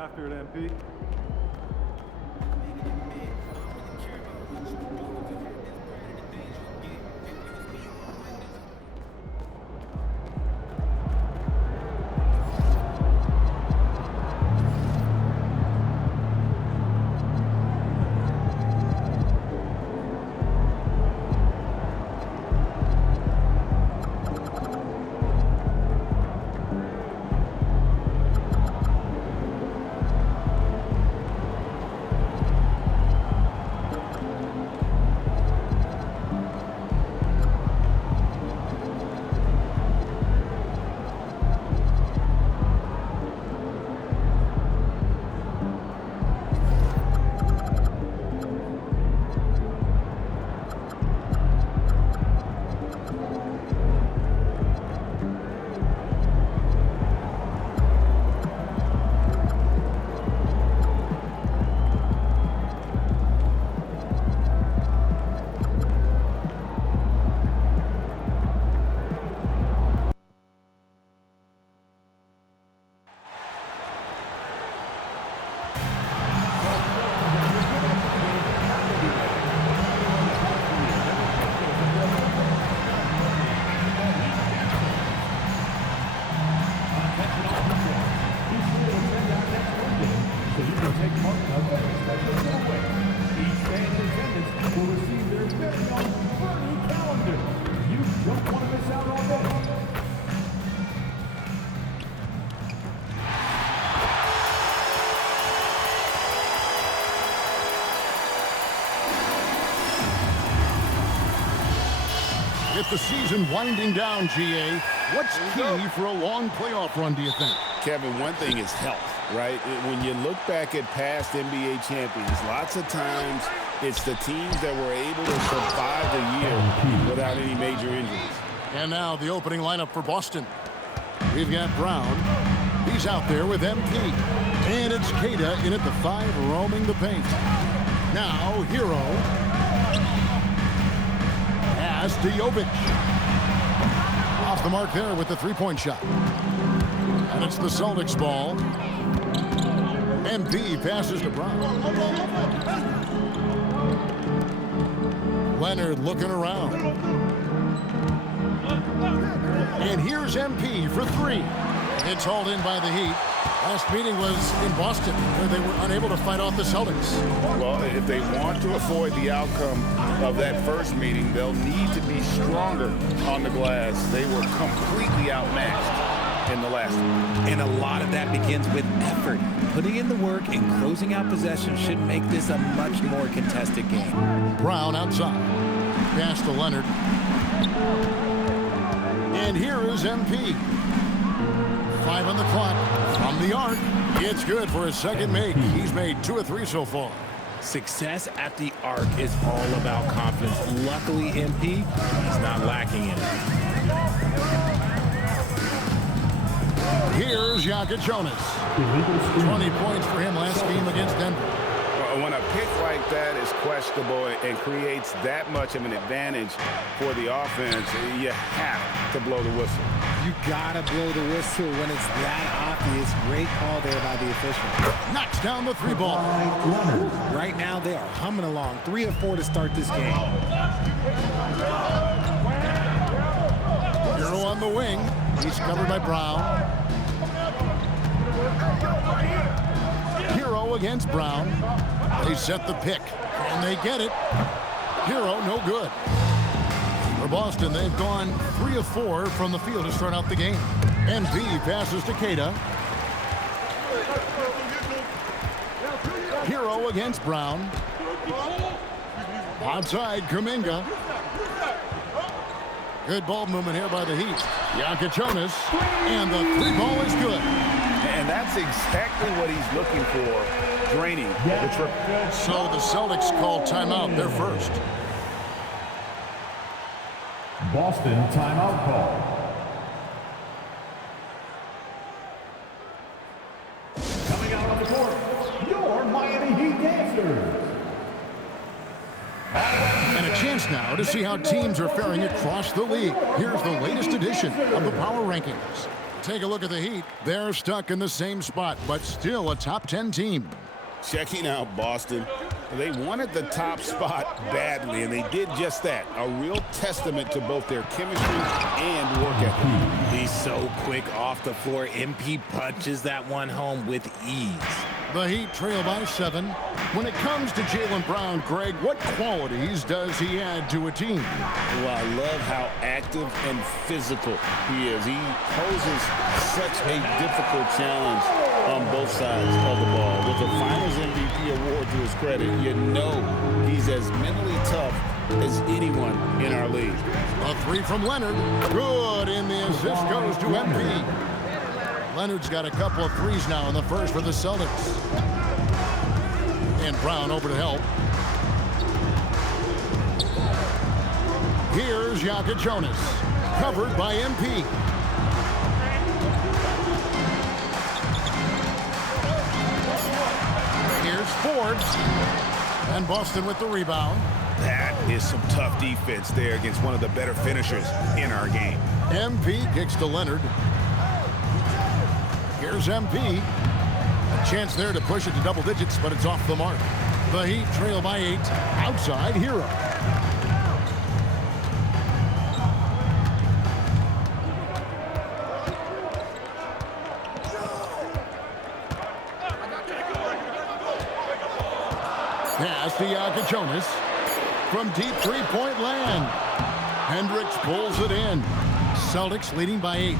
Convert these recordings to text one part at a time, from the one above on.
after it, MP. With the season winding down, GA, what's key for a long playoff run, do you think? Kevin, one thing is health, right? When you look back at past NBA champions, lots of times it's the teams that were able to survive the year without any major injuries. And now the opening lineup for Boston. We've got Brown. He's out there with MP. And it's Queta in at the 5, roaming the paint. Now, Hero. Pass to Jovic. Off the mark there with the three-point shot. And it's the Celtics ball. MP passes to Brown. Leonard looking around. And here's MP for 3. It's hauled in by the Heat. Last meeting was in Boston, where they were unable to fight off the Celtics. Well, if they want to avoid the outcome of that first meeting, they'll need to be stronger on the glass. They were completely outmatched in the last one. And a lot of that begins with effort. Putting in the work and closing out possession should make this a much more contested game. Brown outside. Pass to Leonard. And here is MP. 5 on the clock. From the arc. It's good for his second make. He's made 2 of 3 so far. Success at the arc is all about confidence. Luckily, MP, he's not lacking in it. Here's Jonas. 20 points for him last game against Denver. When a pick like that is questionable and creates that much of an advantage for the offense, you have to blow the whistle. You gotta blow the whistle when it's that obvious. Great call there by the official. Knocks down the 3 ball. Right now they are humming along. 3 of 4 to start this game. Hero on the wing. He's covered by Brown. Hero against Brown. They set the pick, and they get it. Hero, no good. For Boston, they've gone 3 of 4 from the field to start out the game. MP passes to Queta. Hero against Brown. Outside, Kuminga. Good ball movement here by the Heat. Jonas, and the 3 ball is good. And that's exactly what he's looking for, draining the triple. So the Celtics call timeout, their first. Boston timeout call. Coming out on the court, your Miami Heat Dancers. And a chance now to see how teams are faring across the league. Here's the latest edition of the Power Rankings. Take a look at the Heat. They're stuck in the same spot, but still a top 10 team. Checking out Boston. They wanted the top spot badly, and they did just that. A real testament to both their chemistry and work ethic. He's so quick off the floor. MP punches that one home with ease. The Heat trail by 7. When it comes to Jaylen Brown, Greg, what qualities does he add to a team? Well, I love how active and physical he is. He poses such a difficult challenge on both sides of the ball. With the Finals MVP award to his credit, you know he's as mentally tough as anyone in our league. A 3 from Leonard. Good, and the assist goes to MP. Leonard's got a couple of threes now in the first for the Celtics. And Brown over to help. Here's Jonas, covered by MP. Here's Forbes. And Boston with the rebound. That is some tough defense there against one of the better finishers in our game. MP kicks to Leonard. Here's MP. A chance there to push it to double digits, but it's off the mark. The Heat trail by 8. Outside, Hero. Pass to Jonas from deep three-point land. Hendricks pulls it in. Celtics leading by 8.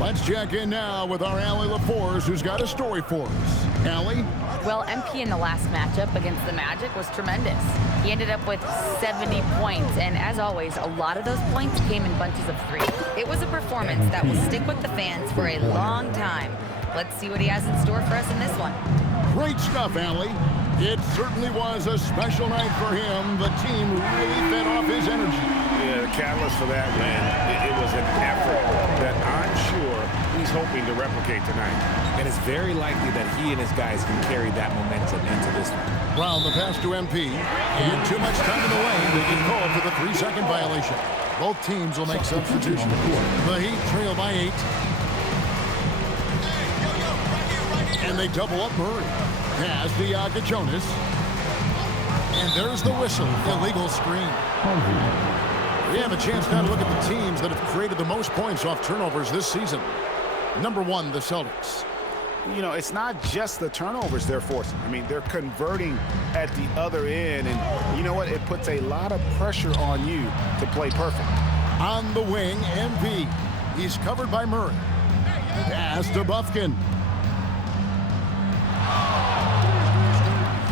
Let's check in now with our Allie LaForce, who's got a story for us. Allie? Well, MP in the last matchup against the Magic was tremendous. He ended up with 70 points, and as always, a lot of those points came in bunches of 3. It was a performance that will stick with the fans for a long time. Let's see what he has in store for us in this one. Great stuff, Allie. It certainly was a special night for him. The team really fed off his energy. Yeah, the catalyst for that win, it was an effort that I'm sure he's hoping to replicate tonight. And it's very likely that he and his guys can carry that momentum into this one. Brown, the pass to MP. And too much time in the lane. They get called for the 3-second violation. Both teams will make substitutions. The Heat trail by 8. And they double up Murray. Pass to Jonas. And there's the whistle. Illegal screen. We have a chance now to look at the teams that have created the most points off turnovers this season. Number 1, the Celtics. You know, it's not just the turnovers they're forcing. I mean, they're converting at the other end. And you know what? It puts a lot of pressure on you to play perfect. On the wing, MP. He's covered by Murray. Pass to Bufkin.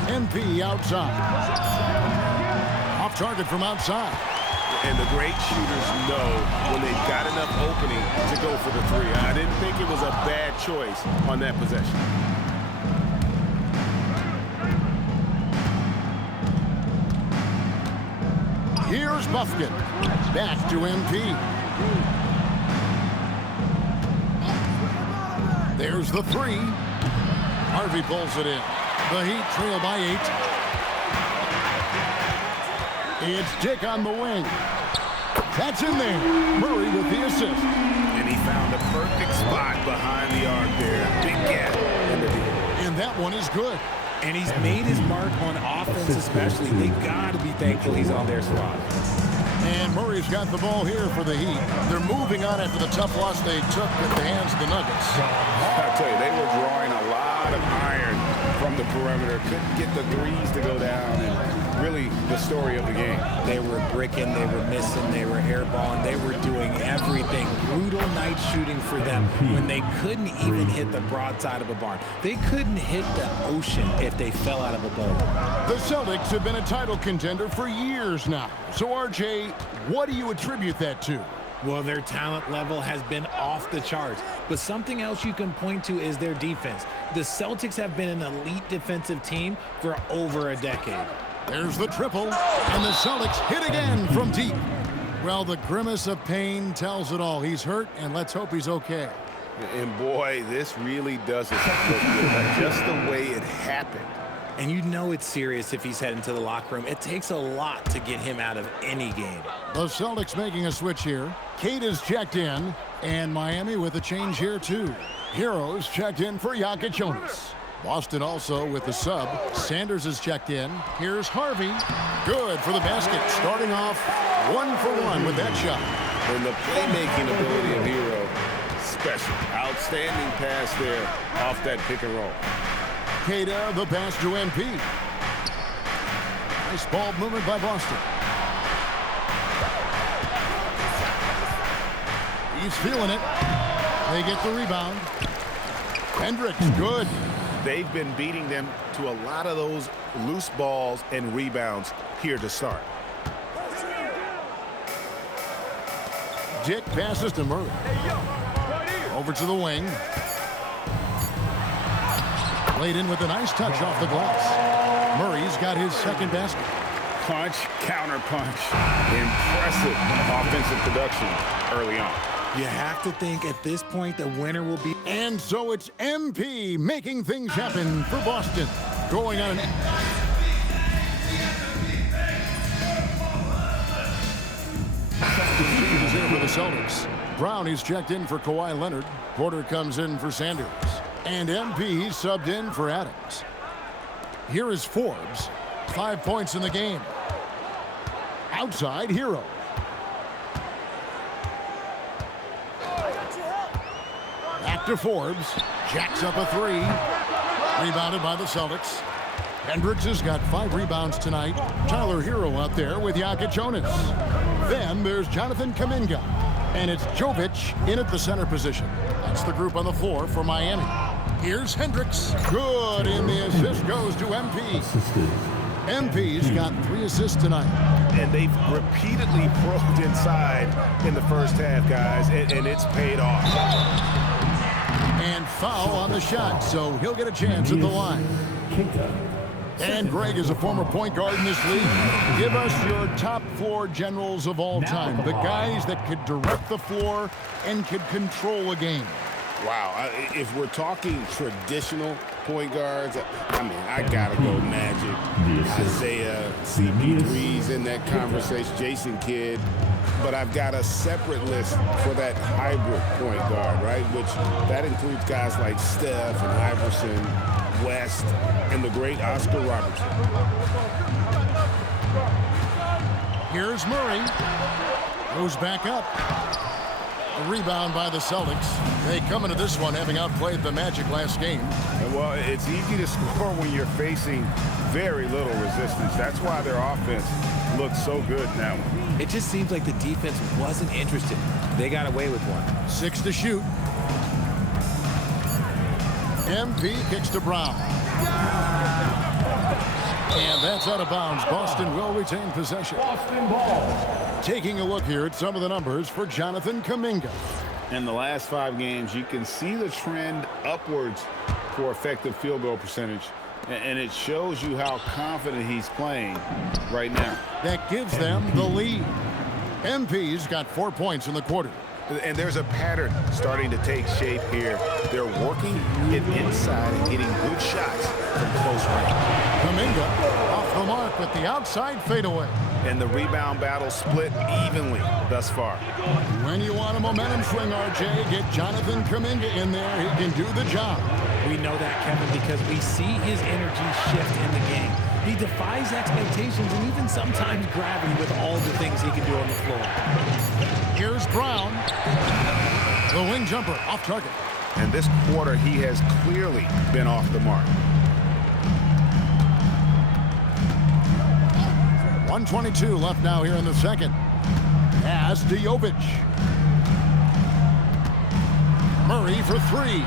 MP outside. Off target from outside. And the great shooters know when they've got enough opening to go for the 3. I didn't think it was a bad choice on that possession. Here's Bufkin. Back to MP. There's the 3. Harvey pulls it in. The Heat trail by 8. It's Dick on the wing. That's in there. Murray with the assist. And he found a perfect spot behind the arc there. Big gap in the deal. And that one is good. And he's made his mark on offense especially. They got to be thankful he's on their spot. And Murray's got the ball here for the Heat. They're moving on after the tough loss they took at the hands of the Nuggets. I tell you, they were drawing a lot of iron from the perimeter. Couldn't get the threes to go down. And really the story of the game. They were bricking, they were missing, they were airballing, they were doing everything. Brutal night shooting for them when they couldn't even hit the broadside of a barn. They couldn't hit the ocean if they fell out of a boat. The Celtics have been a title contender for years now. So, RJ, what do you attribute that to? Well, their talent level has been off the charts. But something else you can point to is their defense. The Celtics have been an elite defensive team for over a decade. There's the triple, and the Celtics hit again from deep. Well, the grimace of pain tells it all. He's hurt, and let's hope he's okay. And boy, this really doesn't look good. Just the way it happened. And you know it's serious if he's heading to the locker room. It takes a lot to get him out of any game. The Celtics making a switch here. Kate is checked in, and Miami with a change here too. Heroes checked in for Jonas. Boston also with the sub. Sanders is checked in. Here's Harvey. Good for the basket. Starting off 1 for 1 with that shot. And the playmaking ability of Hero, special. Outstanding pass there off that pick and roll. Queta, the pass to MP. Nice ball movement by Boston. He's feeling it. They get the rebound. Hendricks, good. They've been beating them to a lot of those loose balls and rebounds here to start. Dick passes to Murray. Over to the wing. Laid in with a nice touch off the glass. Murray's got his second basket. Punch, counter punch. Impressive offensive production early on. You have to think at this point the winner will be. And so it's MP making things happen for Boston. Going on an... Substitution is in for the Celtics. Brown is checked in for Kawhi Leonard. Porter comes in for Sanders. And MP subbed in for Adams. Here is Forbes. 5 points in the game. Outside, Hero. Back to Forbes. Jacks up a three. Rebounded by the Celtics. Hendricks has got 5 rebounds tonight. Tyler Hero out there with Jonas. Then there's Jonathan Kuminga. And it's Jovic in at the center position. That's the group on the floor for Miami. Here's Hendricks. Good, and the assist goes to MP. MP's got 3 assists tonight. And they've repeatedly probed inside in the first half, guys, and it's paid off. And foul on the shot, so he'll get a chance at the line. And Greg is a former point guard in this league. Give us your top floor generals of all time. The guys that could direct the floor and could control a game. Wow, if we're talking traditional point guards, I mean, I gotta go Magic, Isaiah, CP3's in that conversation, Jason Kidd, but I've got a separate list for that hybrid point guard, right? Which that includes guys like Steph and Iverson, West, and the great Oscar Robertson. Here's Murray. Goes back up. A rebound by the Celtics. They come into this one having outplayed the Magic last game. Well, it's easy to score when you're facing very little resistance. That's why their offense looks so good now. It just seems like the defense wasn't interested. They got away with one. 6 to shoot. MP kicks to Brown. And that's out of bounds. Boston will retain possession. Boston ball. Taking a look here at some of the numbers for Jonathan Kuminga. In the last 5 games, you can see the trend upwards for effective field goal percentage. And it shows you how confident he's playing right now. That gives them the lead. MP's got 4 points in the quarter. And there's a pattern starting to take shape here. They're working it inside and getting good shots from close range. Kuminga off the mark with the outside fadeaway. And the rebound battle split evenly thus far. When you want a momentum swing, RJ, get Jonathan Kuminga in there. He can do the job. We know that, Kevin, because we see his energy shift in the game. He defies expectations and even sometimes gravity with all the things he can do on the floor. Here's Brown. The wing jumper off target. And this quarter, he has clearly been off the mark. 1:22 left now here in the second. Pass to Jovic. Murray for 3.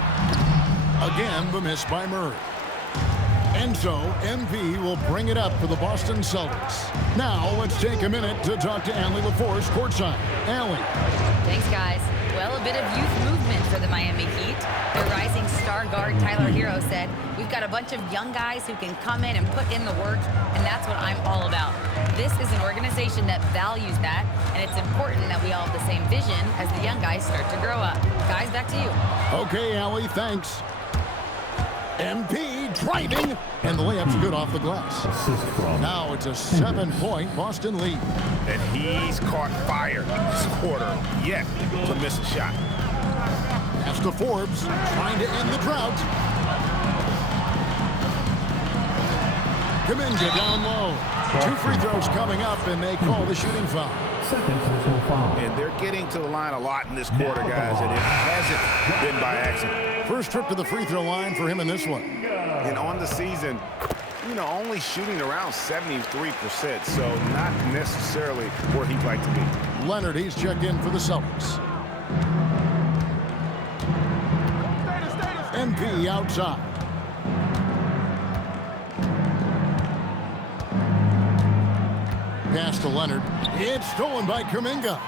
Again, the miss by Murray. And so, MP will bring it up for the Boston Celtics. Now, let's take a minute to talk to Allie LaForce courtside. Allie. Thanks, guys. Well, a bit of youth movement for the Miami Heat. Their rising star guard, Tyler Hero, said, "We've got a bunch of young guys who can come in and put in the work, and that's what I'm all about." This is an organization that values that, and it's important that we all have the same vision as the young guys start to grow up. Guys, back to you. Okay, Allie, thanks. MP driving, and the layup's good off the glass. Now it's a 7-point Boston lead. And he's caught fire this quarter yet to miss a shot. Pass to Forbes, trying to end the drought. Kuminga down low. 2 free throws coming up, and they call the shooting foul. And they're getting to the line a lot in this quarter, guys, and it hasn't been by accident. First trip to the free throw line for him in this one. And on the season, you know, only shooting around 73%, so not necessarily where he'd like to be. Leonard, he's checked in for the Celtics. MP outside. Pass to Leonard. It's stolen by Kuminga.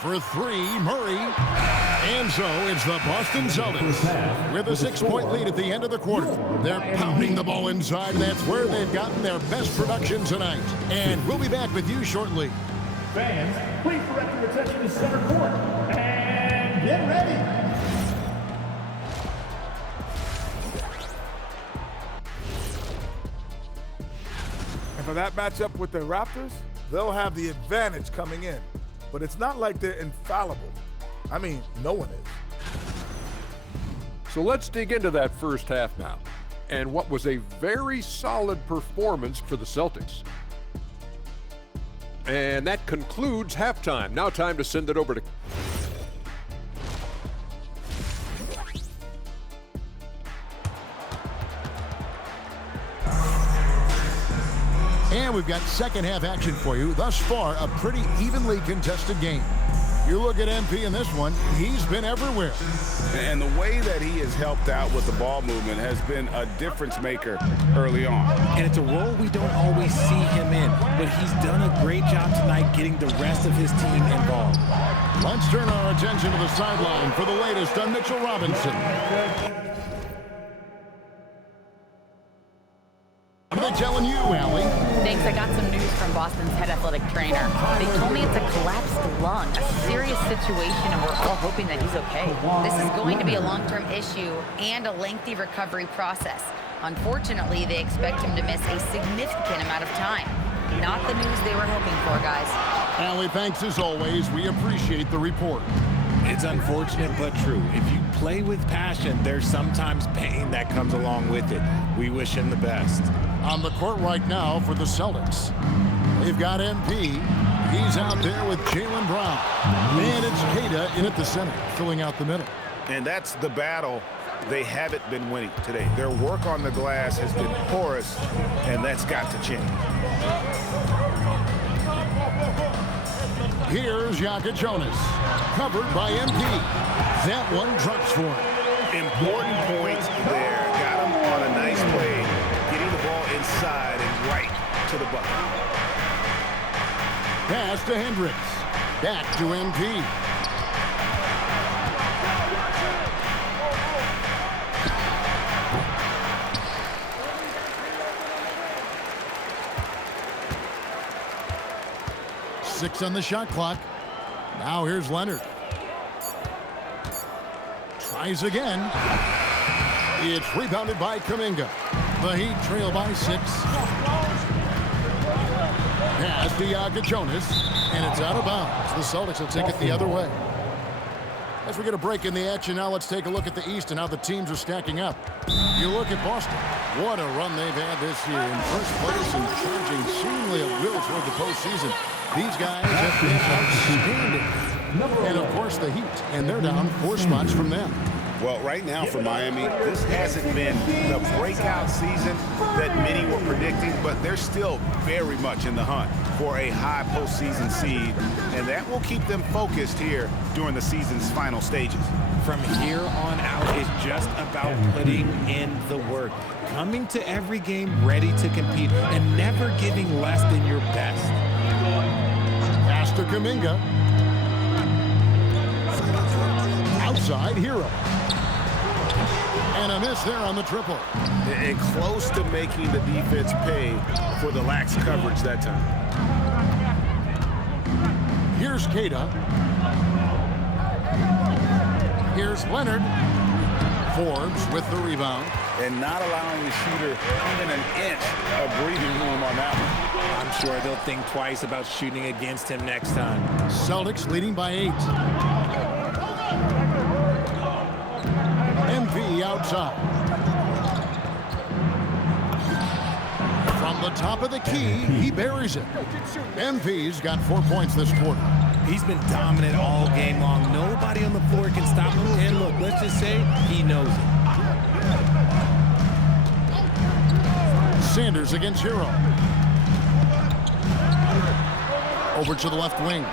For 3, Murray. And so it's the Boston Celtics with a 6-point lead at the end of the quarter. They're pounding the ball inside, and that's where they've gotten their best production tonight. And we'll be back with you shortly. Fans, please direct your attention to center court. And get ready. And for that matchup with the Raptors, they'll have the advantage coming in. But it's not like they're infallible. I mean, no one is. So let's dig into that first half now, and what was a very solid performance for the Celtics. And that concludes halftime. Now time to send it over to... And we've got second half action for you. Thus far, a pretty evenly contested game. You look at MP in this one, he's been everywhere. And the way that he has helped out with the ball movement has been a difference maker early on. And it's a role we don't always see him in, but he's done a great job tonight getting the rest of his team involved. Let's turn our attention to the sideline for the latest on Mitchell Robinson. What are they telling you, Allie? Thanks. I got some news from Boston's head athletic trainer. They told me it's a collapsed lung, a serious situation, and we're all hoping that he's okay. This is going to be a long-term issue and a lengthy recovery process. Unfortunately, they expect him to miss a significant amount of time. Not the news they were hoping for, guys. Allie, thanks as always. We appreciate the report. It's unfortunate but true. If you play with passion, there's sometimes pain that comes along with it. We wish him the best. On the court right now for the Celtics, they've got MP. He's out there with Jaylen Brown. And it's Queta in at the center, filling out the middle. And that's the battle they haven't been winning today. Their work on the glass has been porous, and that's got to change. Here's Jonas, covered by MP. That one drops for him. Important points there. Got him on a nice play, getting the ball inside and right to the bucket. Pass to Hendricks. Back to MP. Six on the shot clock. Now here's Leonard. Tries again. It's rebounded by Kuminga. The Heat trail by 6. Pass to Jonas, and it's out of bounds. The Celtics will take it the other way. As we get a break in the action now, let's take a look at the East and how the teams are stacking up. You look at Boston. What a run they've had this year, in first place and charging seemingly at will toward the postseason. These guys have been outstanding. And, of course, the Heat, and they're down 4 spots from them. Well, right now for Miami, this hasn't been the breakout season that many were predicting, but they're still very much in the hunt for a high postseason seed, and that will keep them focused here during the season's final stages. From here on out, it's just about putting in the work, coming to every game ready to compete, and never giving less than your best. Pass to Kuminga. Outside, Hero. And a miss there on the triple. And close to making the defense pay for the lax coverage that time. Here's Queta. Here's Leonard. Forbes with the rebound. And not allowing the shooter even an inch of breathing room on that one. I'm sure they'll think twice about shooting against him next time. Celtics leading by 8. MP outside. From the top of the key, he buries it. MP's got 4 points this quarter. He's been dominant all game long. Nobody on the floor can stop him. And look, let's just say he knows it. Sanders against Hero. Over to the left wing.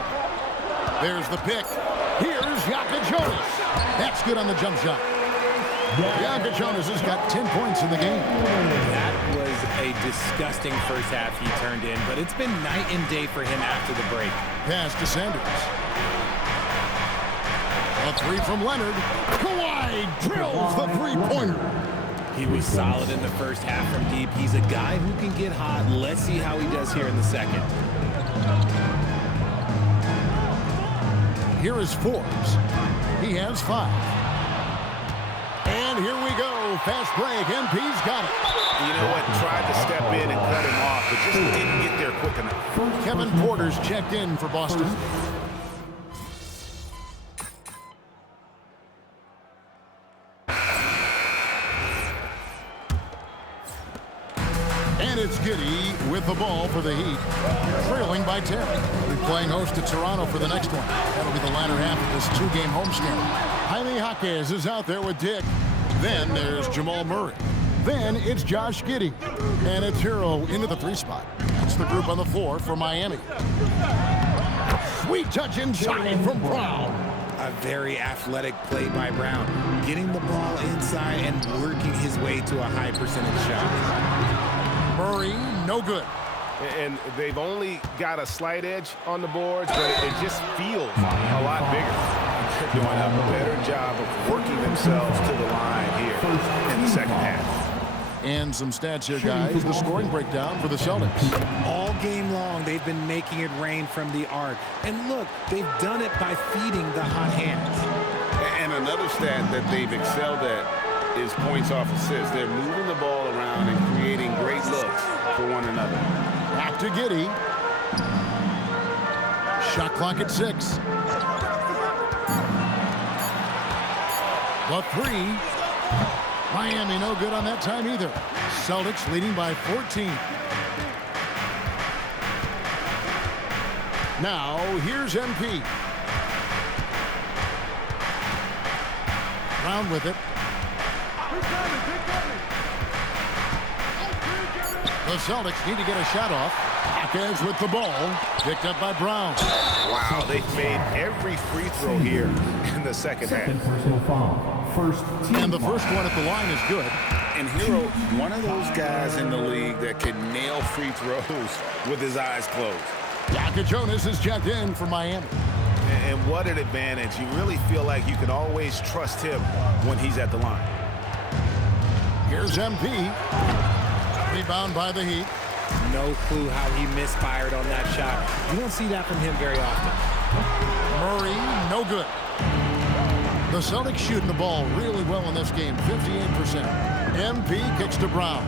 There's the pick. Here's Jonas. That's good on the jump shot. Jonas has got 10 points in the game. That was a disgusting first half he turned in, but it's been night and day for him after the break. Pass to Sanders. A 3 from Leonard. Kawhi drills the three-pointer. He was solid in the first half from deep. He's a guy who can get hot. Let's see how he does here in the second. Here is Forbes. He has 5. And here we go. Fast break. MP's got it. You know what? Tried to step in and cut him off, but just didn't get there quick enough. Kevin Porter's checked in for Boston. And it's Giddey with the ball for the Heat, trailing by 10. We'll be playing host to Toronto for the next one. That'll be the latter half of this 2-game homestand. Jaime Jaquez is out there with Dick. Then there's Jamal Murray. Then it's Josh Giddey. And it's Hero into the 3 spot. That's the group on the floor for Miami. Sweet touch inside from Brown. A very athletic play by Brown. Getting the ball inside and working his way to a high percentage shot. Murray, no good. And they've only got a slight edge on the boards, but it just feels a lot bigger. They're doing a better job of working themselves to the line here in the second half. And some stats here, guys. The scoring breakdown for the Celtics. All game long, they've been making it rain from the arc. And look, they've done it by feeding the hot hands. And another stat that they've excelled at is points off assists. They're moving the ball around and creating great looks for one another. Back to Giddey. Shot clock at 6. The 3. Miami no good on that time either. Celtics leading by 14. Now here's MP. Brown with it. The Celtics need to get a shot off. Jaquez with the ball. Picked up by Brown. Wow, they've made every free throw here in the second half. Personal foul. First team And the first one at the line is good. And Hero, one of those guys in the league that can nail free throws with his eyes closed. Jonas is checked in for Miami. And what an advantage. You really feel like you can always trust him when he's at the line. Here's MP. Rebound by the Heat. No clue how he misfired on that shot. You don't see that from him very often. Murray, no good. The Celtics shooting the ball really well in this game, 58%. MP kicks to Brown.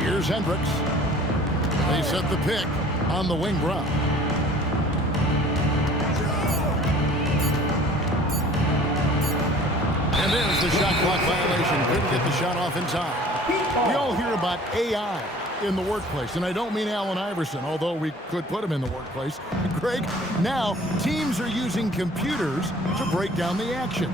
Here's Hendricks. They set the pick on the wing. Brown. And there's the shot clock violation. Couldn't get the shot off in time. We all hear about AI in the workplace, and I don't mean Allen Iverson, although we could put him in the workplace. Greg, now teams are using computers to break down the action.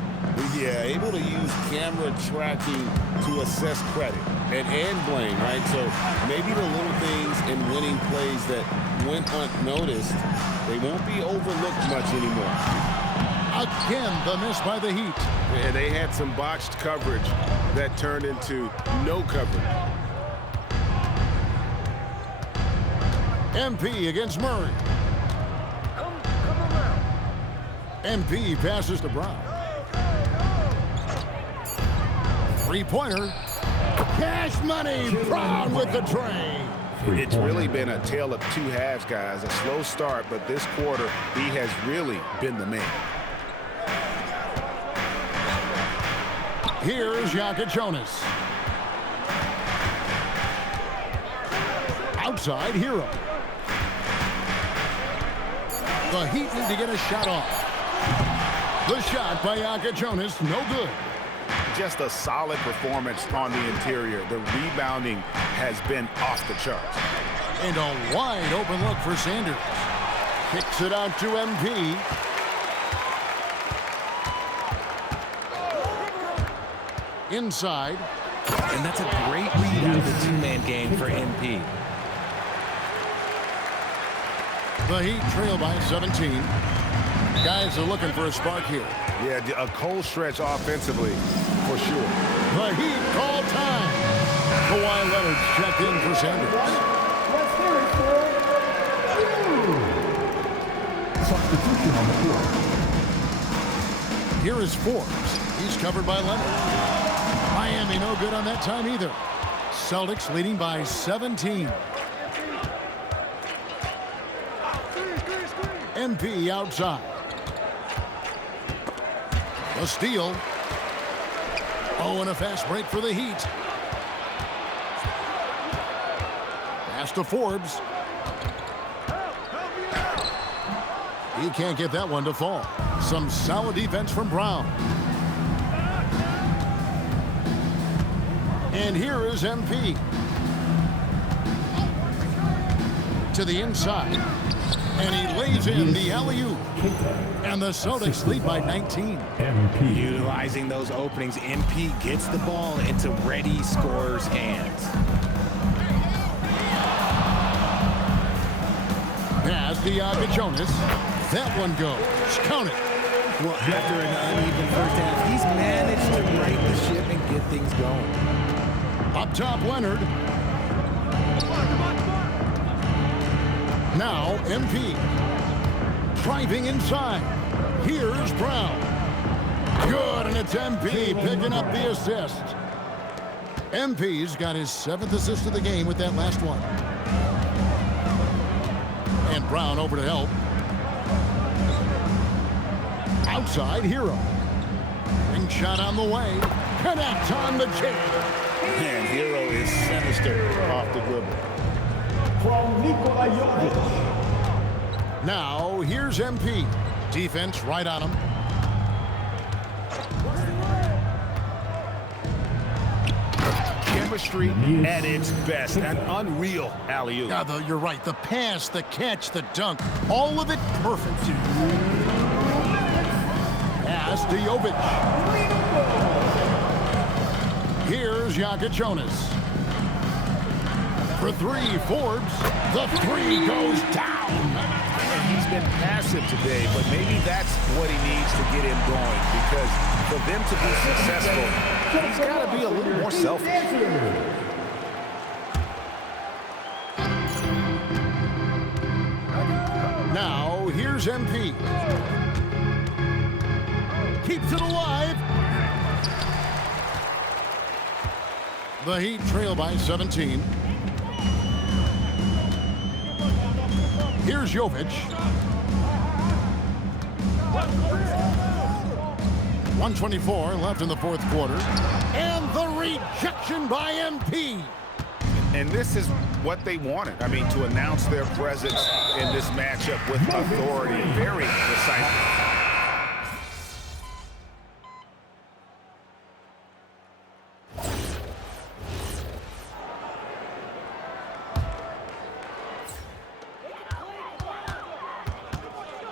Yeah, able to use camera tracking to assess credit and blame, right? So maybe the little things in winning plays that went unnoticed, they won't be overlooked much anymore. Again, the miss by the Heat. And they had some botched coverage that turned into no coverage. MP against Murray. MP passes to Brown. Three-pointer. Cash money. Brown with the tray. It's really been a tale of two halves, guys. A slow start, but this quarter, he has really been the man. Here's Jonas. Outside, Hero. The Heat need to get a shot off. The shot by Jonas, no good. Just a solid performance on the interior. The rebounding has been off the charts. And a wide open look for Sanders. Kicks it out to MP. Inside. And that's a great read out of the two-man game for MP. The Heat trail by 17. Guys are looking for a spark here. Yeah, a cold stretch offensively, for sure. The Heat call time. Kawhi Leonard checked in for Sanders. Let's hear it for substitution on the floor. Here is Forbes. He's covered by Leonard. Miami no good on that time either. Celtics leading by 17. MP outside. A steal. Oh, and a fast break for the Heat. Pass to Forbes. He can't get that one to fall. Some solid defense from Brown. And here is MP. To the inside. And he lays in the alley-oop. And the Celtics lead by 19. MP. Utilizing those openings, MP gets the ball into ready scorers' hands. Pass to Jonas. That one goes. Count it. Well, after an uneven first half, he's managed to right the ship and get things going. Up top, Leonard. Now, MP. Driving inside. Here's Brown. Good, and it's MP picking up the assist. MP's got his 7th assist of the game with that last one. And Brown over to help. Outside, Hero. Ring shot on the way. Connect on the jam. Man, Hero is sinister off the dribble. From Nikola Jokic. Now, here's MP. Defense right on him. Chemistry at its best. An unreal alley-oop. Yeah, you're right. The pass, the catch, the dunk, all of it perfect. Pass to Jovic. Here's Jonas. For three, Forbes. The three goes down. And he's been passive today, but maybe that's what he needs to get him going, because for them to be successful, he's got to be a little more selfish. Now, here's MP. Keeps it alive. The Heat trail by 17. Here's Jovic. 1:24 left in the fourth quarter. And the rejection by MP. And this is what they wanted. I mean, to announce their presence in this matchup with authority. Very decisive.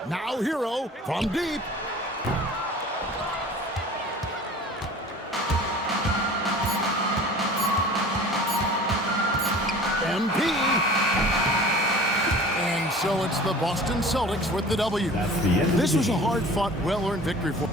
Now Hero from deep. MP. And so it's the Boston Celtics with the W. That's the end of the This was a game. hard-fought, well-earned victory for